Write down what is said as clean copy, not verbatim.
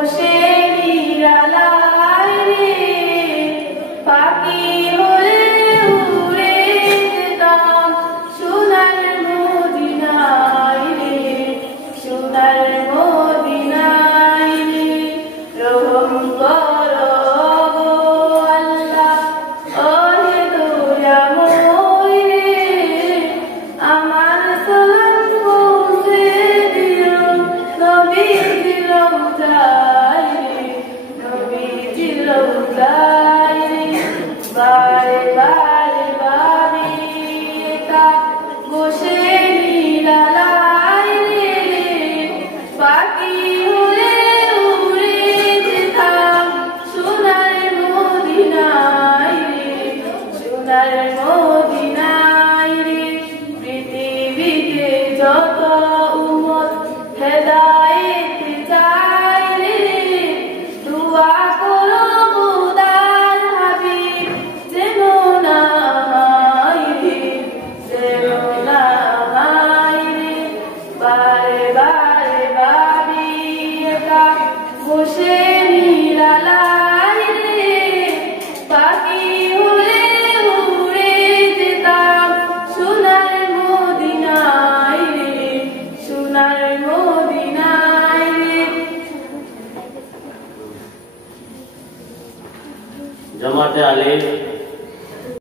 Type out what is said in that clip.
বসে নিরালায় রে, পাখি হয়ে উড়ে যেতাম সোনার মদিনায় রে, সোনার মদিনায় রে। রহম করো গো আল্লাহ, ওহে দয়াময় রে, আমার সালাম পৌঁছে দিও নবীজির রওজায় রে, নবীজির রওজায় রে। বারে বারে ভাবি একা বসে নিরালায় রে, পাখি হয়ে উড়ে যেতাম সোনার মদিনায় রে, সোনার মদিনায় রে। পৃথিবীতে যত উম্মত হেদায়েত চায় রে, দুআ করো খোদার হাবিব যেন না হয় রে, যেন না হয় রে। বারে বারে ভাবি একা বসে নিরালায় রে, পাখি হয়ে উড়ে যেতাম সোনার মদিনায় রে, সোনার মদিনায় রে। জামাতে আলিফ